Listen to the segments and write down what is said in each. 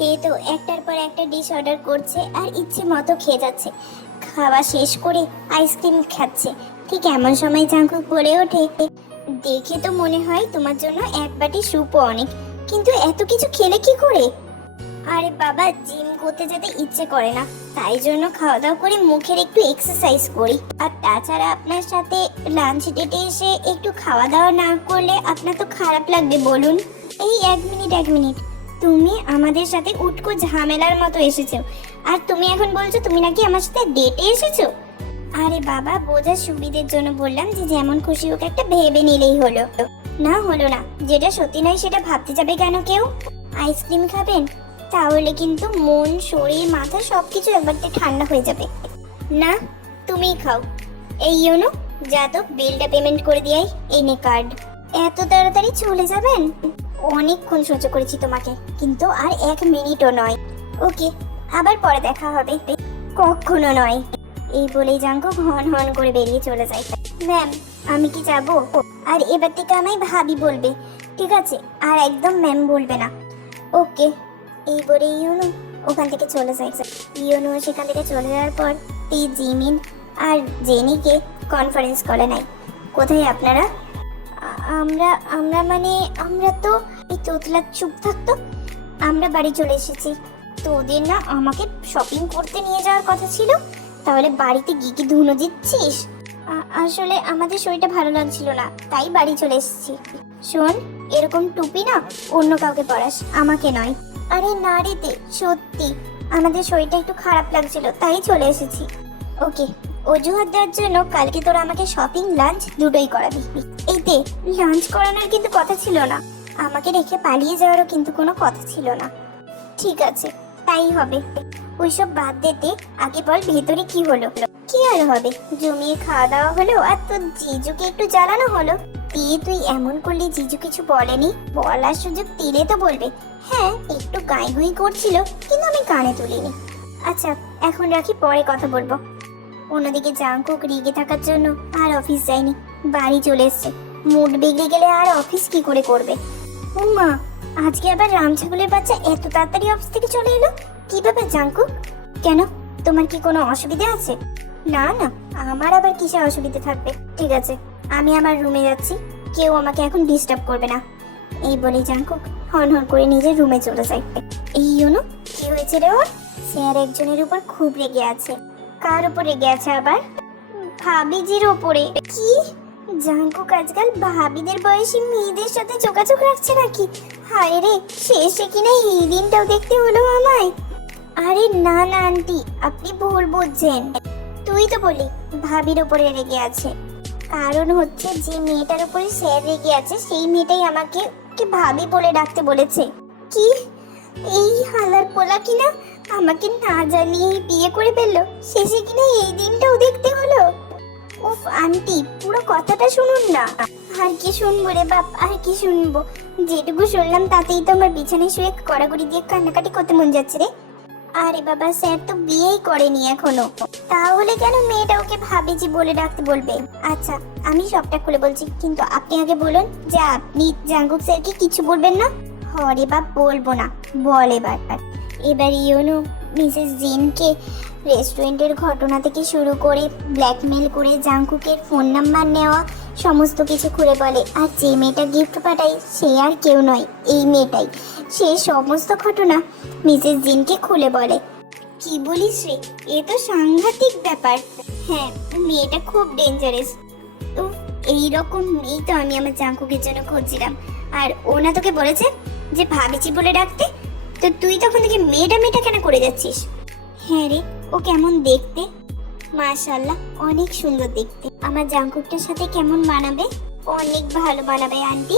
তে একটার পর একটা ডিশ অর্ডার করছে আর ইচ্ছে মতো খেয়ে যাচ্ছে। খাওয়া শেষ করে আইসক্রিম খাচ্ছে। ঠিক এমন সময় জাঙ্কুক বলে ওঠে। দেখে তো মনে হয় তোমার জন্য এক বাটি স্যুপও অনেক, কিন্তু এত কিছু খেলে কি করে? আরে বাবা জিম করতে যেতে ইচ্ছে করে না। তাই জন্য খাওয়া দাওয়া করে মুখের একটু এক্সারসাইজ করি। আর তাছাড়া আপনার সাথে লাঞ্চ ডেটে এসে একটু খাওয়া দাওয়া না করলে আপনার তো খারাপ লাগবে, বলুন। এই এক মিনিট এক মিনিট তুমি আমাদের সাথে উটকো ঝামেলার মতো এসেছ। আর তুমি এখন বলছো তুমি নাকি আমার সাথে ডেটে এসেছ? আরে বাবা, বোঝার সুবিধের জন্য বললাম যে যেমন খুশি হোক একটা ভেবে নিলেই হলো। না হলো না। যেটা সত্যি নয় সেটা ভাবতে যাবে কেন কেউ? আইসক্রিম খাবেন? তাহলে কিন্তু মন, শরীর, মাথা সবকিছু একবারতে ঠান্ডা হয়ে যাবে। না, তুমিই খাও। এই ইউনো যা তো বিলটা পেমেন্ট করে দিয়াই এই নে কার্ড এত তাড়াতাড়ি চলে যাবেন? অনেকক্ষণ সহ্য করেছি তোমাকে, কিন্তু আর এক মিনিটও নয়। ওকে, আবার পরে দেখা হবে। কখনো নয়। এই বলেই জাঙ্কো হন হন করে বেরিয়ে চলে যায়। ম্যাম, আমি কি যাব? আর এবার থেকে আমায় ভাবি বলবে। ঠিক আছে, আর একদম ম্যাম বলবে না। ওকে, এই বলে ইউনু ওখান থেকে চলে যায়। ইউনু সেখান থেকে চলে যাওয়ার পর তি জিমিন আর জেনিকে কনফারেন্স করে নাই কোথায় আপনারা? আমরা আমরা মানে আমরা তো এই তোতলা চুপ থাকতো। আমরা বাড়ি চলে এসেছি। তোদের না আমাকে শপিং করতে নিয়ে যাওয়ার কথা ছিল। তাহলে বাড়িতে গিয়ে কি ধুনো দিচ্ছিস? আসলে আমাদের শরীরটা ভালো লাগছিল না, তাই বাড়ি চলে এসেছি। শোন, এরকম টুপি না অন্য কাউকে পরাস, আমাকে নয়। আরে না রে সত্যি। আমাদের শরীরটা একটু খারাপ লাগছিল, তাই চলে এসেছি। ওকে, অজুহাত দেওয়ার জন্য কালকে তোরা আমাকে শপিং লাঞ্চ দুটোই করাবি। এইতে লাঞ্চ করানোর কিন্তু কথা ছিল না। আমাকে রেখে পালিয়ে যাওয়ারও কিন্তু কোনো কথা ছিল না। ঠিক আছে, তাই হবে। ওইসব বাদ দিতে আগে বল ভেতরে কি হলো? কি আর হবে? জমিয়ে খাওয়া দাওয়া হলো আর তোর জিজুকে একটু জ্বালানো হলো? দিয়ে তুই এমন করলি জিজু কিছু বলেনি? বলার সুযোগ দিলে তো বলবে। হ্যাঁ একটু গাইগুই করছিল, কিন্তু আমি কানে তুলিনি। আচ্ছা এখন রাখি, পরে কথা বলব। অন্যদিকে জাঙ্কুক রেগে থাকার জন্য আর অফিস যায়নি, বাড়ি চলে এসছে। মুড বিগড়ে গেলে আর অফিস কি করে করবে? ও মা আজকে আবার রাম ছাগলের বাচ্চা এত তাড়াতাড়ি অফিস থেকে চলে এলো? কি ব্যাপার জাঙ্কুক কেন? তোমার কি কোনো অসুবিধা আছে? না না, আমার আবার কিসে অসুবিধা থাকবে? ঠিক আছে, আমি আমার রুমে যাচ্ছি। কেউ আমাকে এখন ডিস্টার্ব করবে না। এই বলেই জাঙ্কুক হন করে নিজের রুমে চলে যায়। এই ইউনো কি হয়েছে রে ওর? স্যার একজনের উপর খুব রেগে আছে। কার উপর রেগে আছে আবার? ভাবিজির ওপরে কি? জাঙ্কুক আজকাল ভাবিদের বয়সী মেয়েদের সাথে যোগাযোগ রাখছে নাকি? হায় রে, শেষে কিনা এই দিনটাও দেখতে হলো আমায়? আরে না না, আন্টি, আপনি ভুল বুঝছেন। তুই তো বলি, ভাবির ওপরে রেগে আছে। কারণ হচ্ছে যে মেয়েটার উপরে স্যার রেগে আছে, সেই মেয়েটাই আমাকে কে ভাবি বলে ডাকতে বলেছে। কি? এই হালার পোলা কিনা আমাকে না জানিয়ে বিয়ে করে ফেলল? শেষে কিনা এই দিনটাও দেখতে হলো? উফ, আন্টি, পুরো কথাটা শুনুন না। আর কি শুনব রে বাপ, আর কি শুনব? যেটুকু শুনলাম তাতেই তো আমার বিছানায় শুয়ে কড়াকড়ি দিয়ে কান্নাকাটি করতে মন যাচ্ছে রে। আরে বাবা, স্যার তো বিয়েই করেনি এখনও। তাহলে কেন মেয়েটা ওকে ভাবিজি বলে ডাকতে বলবে? আচ্ছা আমি সবটা খুলে বলছি, কিন্তু আপনি আগে বলুন যে আপনি জাঙ্গুক স্যারকে কিছু বলবেন না? হরে বাপ, বলব না। বল এবার। এবার ইউনু মিসেস জিনকে রেস্টুরেন্টের ঘটনা থেকে শুরু করে ব্ল্যাকমেল করে জাঙ্কুকের ফোন নাম্বার নেওয়া, সমস্ত কিছু খুলে বলে, আর যে মেয়েটা গিফট পাঠায়, সে আর কেউ নয়, এই মেয়েটাই। সে সমস্ত ঘটনা মিসেস জিনকে খুলে বলে। কি বলিস রে, এ তো সাংঘাতিক ব্যাপার। হ্যাঁ মেয়েটা খুব ডেঞ্জারাস তো এইরকম মেয়ে তো আমি আমার জাঙ্কুকের জন্য খুঁজছিলাম। আর ওনা তোকে বলেছে যে ভাবিছি বলে ডাকতে, তো তুই তখন থেকে মেয়েটা মেয়েটা কেন করে যাচ্ছিস? হ্যাঁ রে ও কেমন দেখতে? মাশাল্লাহ অনেক সুন্দর দেখতে। আমার জাঙ্কুকটার সাথে কেমন মানাবে? অনেক ভালো মানাবে, আন্টি।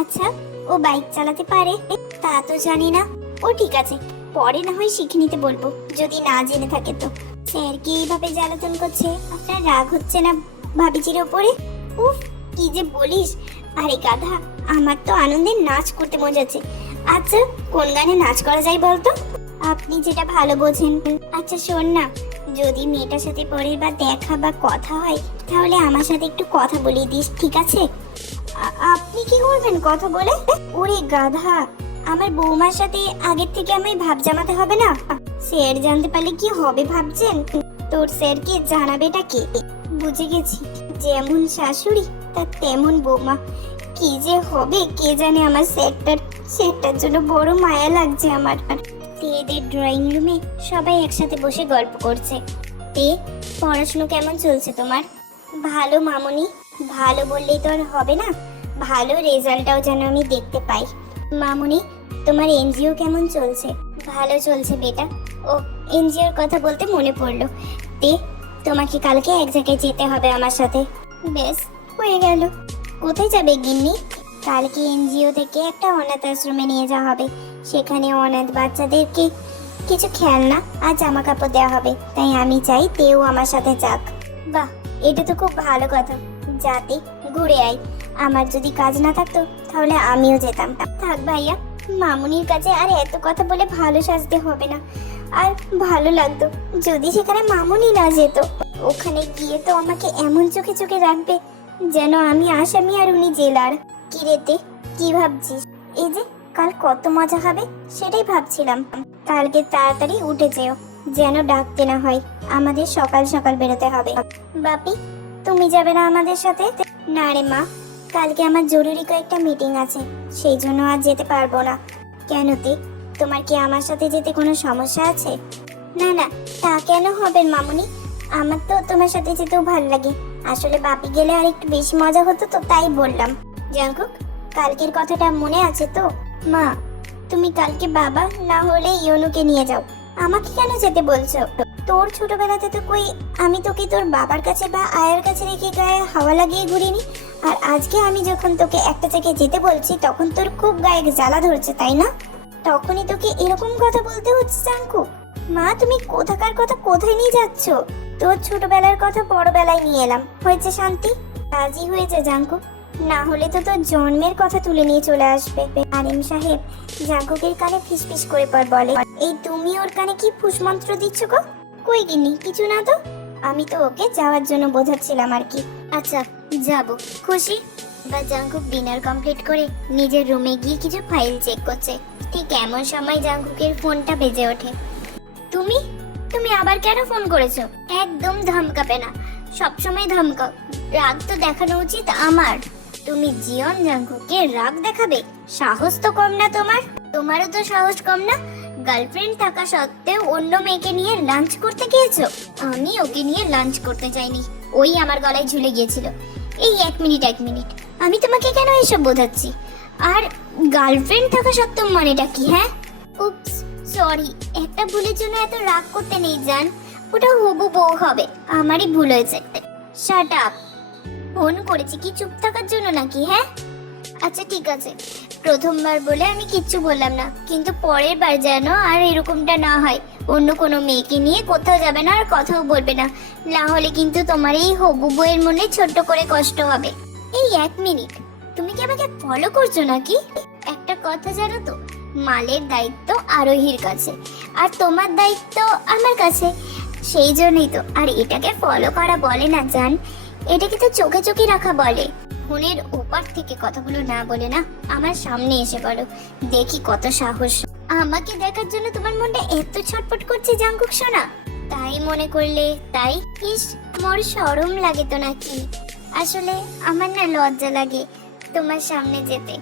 আচ্ছা ও বাইক চালাতে পারে? তা তো জানি না। ও ঠিক আছে, পরে না হয় শিখে নিতে বলব। যদি না জেনে থাকে তো। স্যার কি এইভাবে জ্বালাতন করছে? আপনার রাগ হচ্ছে না ভাবিজির ওপরে? উফ, কি যে বলিস। আরে গাধা, আমার তো আনন্দে নাচ করতে মজা আছে আচ্ছা কোন গানে নাচ করা যায় বলতো? আপনি যেটা ভালো বোঝেন। আচ্ছা শোন না। যদি মেয়েটার সাথে পরের বার দেখা বা কথা হয়, তাহলে আমার সাথে একটু কথা বলিয়ে দিস, ঠিক আছে? আপনি কি করবেন কথা বলে? ওরে গাধা, আমার বৌমার সাথে আগের থেকে আমি ভাব জামাতে হবে না? স্যার জানতে পারলে কি হবে ভাবছেন? তোর স্যারকে জানাবেটা কে? বুঝে গেছি। যেমন শাশুড়ি, তার তেমন বৌমা। কি যে হবে, কে জানে আমার স্যারটার? স্যারটার জন্য বড় মায়া লাগছে আমার। এদের ড্রয়িং রুমে সবাই একসাথে বসে গল্প করছে। তে পড়াশুনো কেমন চলছে তোমার? ভালো মামুনি, ভালো বললেই তো আর হবে না। ভালো রেজাল্টটাও যেন আমি দেখতে পাই। মামুনি, তোমার এনজিও কেমন চলছে? ভালো চলছে বেটা। ও, এনজিওর কথা বলতে মনে পড়ল। তে, তোমাকে কালকে এক জায়গায় যেতে হবে আমার সাথে। বেশ হয়ে গেল। কোথায় যাবে গিন্নি? কালকে এনজিও থেকে একটা অনাথ আশ্রমে নিয়ে যাওয়া হবে। সেখানে অনাথ বাচ্চাদেরকে কিছু খেলনা আর জামা কাপড় দেওয়া হবে। তাই আমি চাই তেও আমার সাথে যাক। বাহ, এটা তো খুব ভালো কথা। যাতে ঘুরে আই আমার যদি কাজ না থাকতো, তাহলে আমিও যেতাম। থাক ভাইয়া, মামুনির কাছে আর এত কথা বলে ভালো সাজতে হবে না। আর ভালো লাগতো যদি সেখানে মামুনি না যেত। ওখানে গিয়ে তো আমাকে এমন চোখে চোখে রাখবে, যেন আমি আসামি আর উনি জেলার। কি রেতে কি ভাবছিস? এই যে, কাল কত মজা হবে, সেটাই ভাবছিলাম। কালকে তাড়াতাড়ি উঠে যেও, যেন ডাকতে না হয়। আমাদের সকাল সকাল বেরোতে হবে। বাপি, তুমি যাবে না আমাদের সাথে? না রে মা, কালকে আমার জরুরি কয়েকটা মিটিং আছে, সেই জন্য আর যেতে পারব না। কেন তে তোমার কি আমার সাথে যেতে কোনো সমস্যা আছে? না না, তা কেন হবে মামুনি? আমার তো তোমার সাথে যেতেও ভালো লাগে। আসলে বাপি গেলে আর একটু বেশি মজা হতো তো, তাই বললাম। জাঙ্কুক, কালকের কথাটা মনে আছে তো? মা, তুমি কালকে বাবা না হলে ইয়নুকে নিয়ে যাও। আমাকে কেন যেতে বলছো? তোর ছোটবেলাতে তো কই আমি তোকে তোর বাবার কাছে বা আয়ের কাছে রেখে গায়ে হাওয়া লাগিয়ে ঘুরিনি? আর আজকে আমি যখন তোকে একটা জায়গায় যেতে বলছি, তখন তোর খুব গায়ে জ্বালা ধরছে, তাই না? তখনই তোকে এরকম কথা বলতে হচ্ছে জাঙ্কু মা, তুমি কোথাকার কথা কোথায় নিয়ে যাচ্ছ? তোর ছোটবেলার কথা বড়বেলায় নিয়ে এলাম। হয়েছে শান্তি? রাজি হয়েছে জাঙ্কু না হলে তো তোর জন্মের কথা তুলে নিয়ে চলে আসবে। আরিম সাহেব জাঙ্কুকের কানে ফিসফিস করে পর বলে, এই তুমি ওর কানে কি ফুসমন্ত্র দিচ্ছ গো? কই গিনি কিছু না তো? আমি তো ওকে যাওয়ার জন্য বোঝাচ্ছিলাম আর কি। আচ্ছা যাব, খুশি? বা জাঙ্কুক ডিনার কমপ্লিট করে নিজের রুমে গিয়ে কিছু ফাইল চেক করছে। ঠিক এমন সময় জাঙ্কুকের ফোনটা বেজে ওঠে। তুমি? তুমি আবার কেন ফোন করেছ? একদম ধমকাবে না, সবসময় ধমকাও। রাগ তো দেখানো উচিত আমার। তুমি জিয়ন জাঙ্কুকে রাগ দেখাবে? সাহস তো কম না তোমার? তোমারও তো সাহস কম না? গার্লফ্রেন্ড থাকা সত্ত্বেও অন্য মেয়েকে নিয়ে লাঞ্চ করতে গিয়েছো? আমি ওকে নিয়ে লাঞ্চ করতে চাইনি ওই আমার গলায় ঝুলে গিয়েছিল। এই এক মিনিট এক মিনিট। আমি তোমাকে কেন এসব বোঝাচ্ছি? আর গার্লফ্রেন্ড থাকা সত্ত্বেও মানেটা কি হ্যাঁ? উপস সরি, একটা ভুলের জন্য এত রাগ করতে নেই, জান। ওটা হবু বউ হবে। আমারই ভুল হয়েছে। শাট আপ ফোন করেছি, কি চুপ থাকার জন্য নাকি হ্যাঁ? আচ্ছা ঠিক আছে। প্রথমবার বলে আমি কিচ্ছু বললাম না, কিন্তু পরের বার যেন আর এরকমটা না হয়, অন্য কোনো মেয়েকে নিয়ে কোথাও যাবে না আর কথাও বলবে না। না হলে কিন্তু তোমার এই হবু বইয়ের মনে ছোট্ট করে কষ্ট হবে। এই এক মিনিট, তুমি কি আমাকে ফলো করছ নাকি? একটা কথা জানো তো, মালের দায়িত্ব আরোহীর কাছে, আর তোমার দায়িত্ব আমার কাছে। সেই জন্যই তো, আর এটাকে ফলো করা বলে না, জান। এটাকে তো চোখে চোখে রাখা বলে। ফোনের ওপার থেকে কথাগুলো না বলে না আমার সামনে এসে বলো দেখি কত সাহস। আমাকে দেখার জন্য তোমার মনটা এত ছটপট করছে, জাঙ্কুক শোনা তাই মনে করলে, তাই ইস, মোর সরম লাগে তো নাকি। আসলে আমার না লজ্জা লাগে তোমার সামনে যেতে।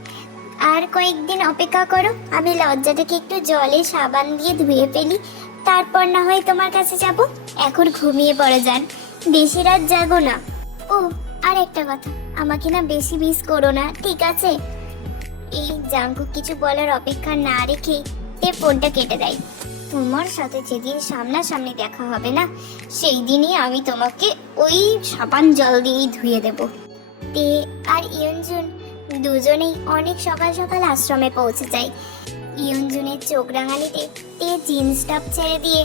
আর কয়েকদিন অপেক্ষা করো, আমি লজ্জাটাকে একটু জলে সাবান দিয়ে ধুয়ে ফেলি। তারপর না হয় তোমার কাছে যাব। এখন ঘুমিয়ে পড়ে যান বেশি রাত জাগো না। ও আর একটা কথা। আমাকে না বেশি মিস করো না, ঠিক আছে? এই জাঙ্কু, কিছু বলার অপেক্ষা না রেখে তে ফোনটা কেটে দেয়। তোমার সাথে যেদিন সামনাসামনি দেখা হবে না, সেই দিনই আমি তোমাকে ওই সাবান জল দিয়েই ধুয়ে দেব। তে আর ইয়নজুন দুজনেই অনেক সকাল সকাল আশ্রমে পৌঁছে যায়। ইয়নজুনের চোখ রাঙালিতে তে জিন্স টপ ছেড়ে দিয়ে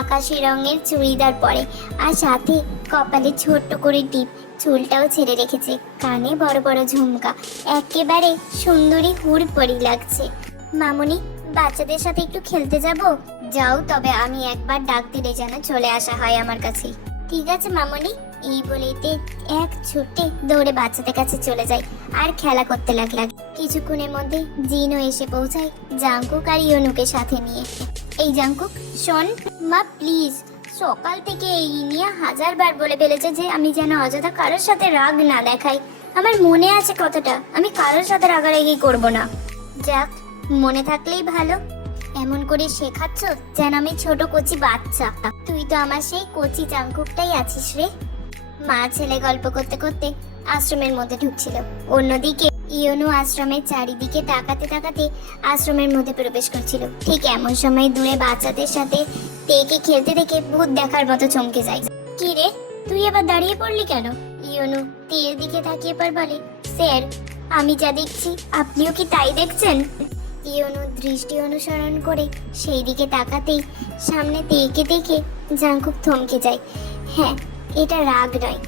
আকাশি রঙের চুড়িদার পরে, আর সাথে কপালে ছোট্ট করে টিপ চুলটাও ছেড়ে রেখেছে। কানে বড় বড় ঝুমকা, একেবারে সুন্দরী হুড় পরি লাগছে। মামুনি, বাচ্চাদের সাথে একটু খেলতে যাব? যাও, তবে আমি একবার ডাক দিলে যেন চলে আসা হয় আমার কাছে। ঠিক আছে, মামুনি। এই বলেতে এক ছুটে দৌড়ে বাচ্চাদের কাছে চলে যায়। আর খেলা করতে লাগলাম। কিছুক্ষণের মধ্যে জিনও এসে পৌঁছায় জাঙ্কুক আর ইয়নুকে সাথে নিয়ে। এই জাঙ্কুক শোন, মা, প্লিজ, সকাল থেকে এই নিয়ে হাজারবার বলে ফেলেছে যে আমি যেন অযথা কারোর সাথে রাগ না দেখাই। আমার মনে আছে কতটা আমি কারোর সাথে রাগারাগি করব না। যাক, মনে থাকলেই ভালো। এমন করে শেখাচ্ছ যেন আমি ছোট কচি বাচ্চা। তুই তো আমার সেই কচি জাঙ্কুকটাই আছিস রে। মা ছেলে গল্প করতে করতে আশ্রমের মধ্যে ঢুকছিল। অন্যদিকে ইয়নু আশ্রমের চারিদিকে তাকাতে তাকাতে আশ্রমের মধ্যে প্রবেশ করছিল। ঠিক এমন সময় দূরে বাচ্চাদের সাথে তেকে খেলতে দেখে ভূত দেখার মতো চমকে যায়। কি রে, তুই এবার দাঁড়িয়ে পড়লি কেন? ইয়নু তের দিকে তাকিয়ে পর বলে, স্যার, আমি যা দেখছি, আপনিও কি তাই দেখছেন? ইয়নু দৃষ্টি অনুসরণ করে সেই দিকে তাকাতেই সামনে তেকে দেখে জাঙ্কুক থমকে যায়। হ্যাঁ এটা রাগ নয়।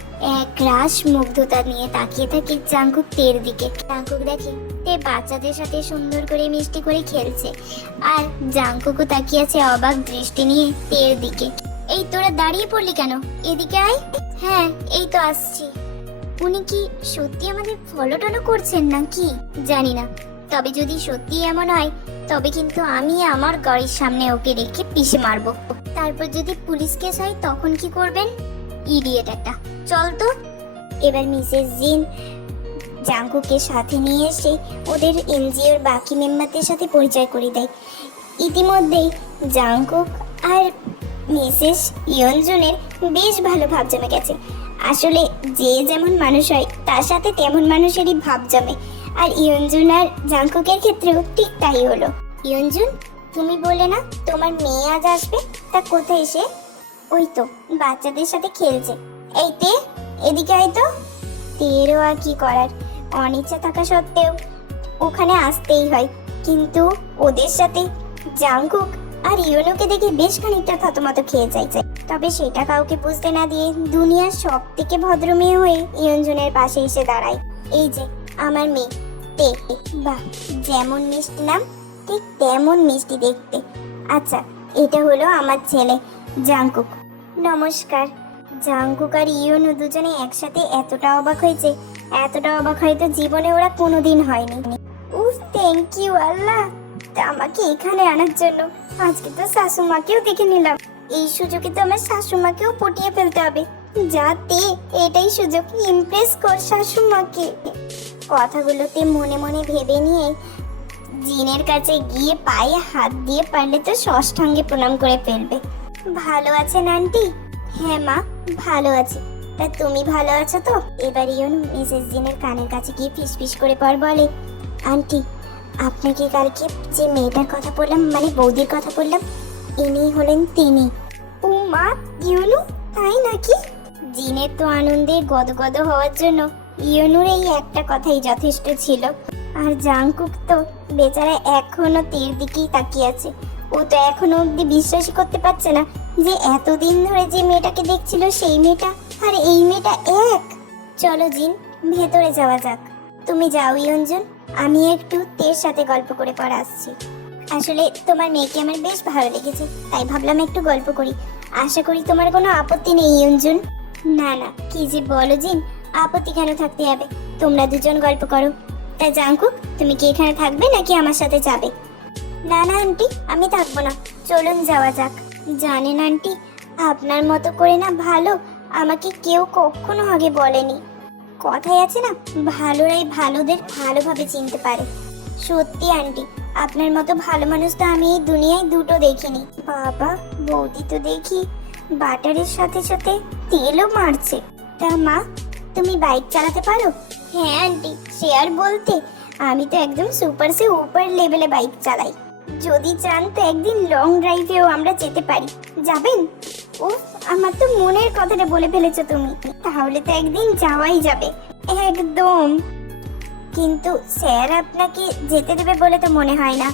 এক রাস মুগ্ধতা নিয়ে তাকিয়ে থাকে জাঙ্কুক তের দিকে। জাঙ্কুক দেখে তে বাচ্চাদের সাথে সুন্দর করে মিষ্টি করে খেলছে। আর জাঙ্কুকও তাকিয়ে আছে অবাক দৃষ্টি নিয়ে তের দিকে। এই তোরা দাঁড়িয়ে পড়লি কেন? এদিকে আয়। হ্যাঁ এই তো আসছি। উনি কি সত্যি আমাদের ফলো টলো করছেন নাকি? জানি না। তবে যদি সত্যি এমন হয়, তবে কিন্তু আমি আমার গাড়ির সামনে ওকে রেখে পিষে মারবো। তারপর যদি পুলিশ কেস হয়, তখন কি করবেন? ইডিয়েট একটা। চল তো। এবার মিসেস জিন জাঙ্কুকে সাথে নিয়ে এসে ওদের এনজিওর বাকি মেম্বারদের সাথে পরিচয় করে দেয়। ইতিমধ্যেই জাঙ্কুক আর মিসেস ইয়নজুনের বেশ ভালো ভাব জমে গেছে। আসলে যে যেমন মানুষ হয়, তার সাথে তেমন মানুষেরই ভাব জমে। আর ইয়নজুন আর জাঙ্কুকের ক্ষেত্রেও ঠিক তাই হলো। ইয়নজুন, তুমি বলে না তোমার মেয়ে আজ আসবে? তা কোথায় সে? ওই তো, বাচ্চাদের সাথে খেলছে। এই তে, এদিকে আয় তো। তেরও আর কি করার? অনিচ্ছা থাকা সত্ত্বেও ওখানে আসতেই হয়। কিন্তু ওদের সাথে জাঙ্কুক আর ইউনুকে দেখে বেশ খানিকটা থতমত খেয়ে যায় যায়। তবে সেটা কাউকে বুঝতে না দিয়ে দুনিয়ার সব থেকে ভদ্র মেয়ে হয়ে ইয়ঞ্জনের পাশে এসে দাঁড়ায়। এই যে, আমার মেয়ে। তে, বাহ, যেমন মিষ্টি নাম, ঠিক তেমন মিষ্টি দেখতে। আচ্ছা এটা হলো আমার ছেলে জাঙ্কুক নমস্কার। জাঙ্কুক আর ইয়নু দুজনে একসাথে এতটা অবাক হয়েছে। এতটা অবাক হয়তো জীবনে ওরা কোনোদিন হয়নি। উফ থ্যাংক ইউ আল্লাহ। তা আমাকে এখানে আনার জন্য। আজকে তো শাশুমাকেও দেখে নিলাম। এই সুযোগে তো আমার শাশুমাকেও পটিয়ে ফেলতে হবে। যাতে এটাই সুযোগ। ইমপ্রেস কর শাশুমাকে। কথাগুলোতে মনে মনে ভেবে নিয়ে জিনের কাছে গিয়ে পায়ে হাত দিয়ে পারলে তো ষষ্ঠাঙ্গে প্রণাম করে ফেলবে। ভালো আছেন, আন্টি? হ্যাঁ মা, ভালো আছে। তা তুমি ভালো আছো তো? এবার ইয়ন মিসেস জিনের কানের কাছে গিয়ে ফিস ফিস করে পর বলে, আন্টি, আপনাকে কালকে যে মেয়েটার কথা বললাম মানে বৌদির কথা বললাম, ইনি হলেন তিনি। ও মা ইয়নু তাই নাকি? জিনের তো আনন্দে গদগদ হওয়ার জন্য ইয়নুর এই একটা কথাই যথেষ্ট ছিল। আর জাংকুক তো বেচারা এখনও তীর দিকেই তাকিয়ে আছে। ও তো এখনও অব্দি বিশ্বাসই করতে পারছে না যে এতদিন ধরে যে মেয়েটাকে দেখছিল সেই মেয়েটা, আর এই মেয়েটা এক। চলো জিন, ভেতরে যাওয়া যাক। তুমি যাও, ইয়ঞ্জন। আমি একটু তের সাথে গল্প করে পর আসছি। আসলে তোমার মেয়েকে আমার বেশ ভালো লেগেছে, তাই ভাবলাম একটু গল্প করি। আশা করি তোমার কোনো আপত্তি নেই, ইয়ঞ্জন। না না, কি যে বলো জিন, আপত্তি কেন থাকতে হবে? তোমরা দুজন গল্প করো। তা জাঙ্কুক তুমি কি এখানে থাকবে নাকি আমার সাথে যাবে? না না, আন্টি, আমি থাকব না। চলুন যাওয়া যাক। জানেন আন্টি, আপনার মতো করে না ভালো আমাকে কেউ কখনো আগে বলেনি। কথাই আছে না, ভালোরাই ভালোদের ভালোভাবে চিনতে পারে। সত্যি আন্টি, আপনার মতো ভালো মানুষ তো আমি এই দুনিয়ায় দুটো দেখিনি। বাবা, বৌদি তো দেখি বাটারের সাথে সাথে তেলও মারছে। তা মা, তুমি বাইক চালাতে পারো? হ্যাঁ আন্টি, সে আর বলতে, আমি তো একদম সুপার সে উপর লেভেলে বাইক চালাই। যদি চান তো একদিন লং ড্রাইভেও আমরা যেতে পারি। যাবেন? ও আমার তো মনের কথাটা বলে ফেলেছো তুমি। তাহলে তো একদিন যাওয়াই যাবে। একদম। কিন্তু স্যার আপনাকে যেতে দেবে বলে তো মনে হয় না।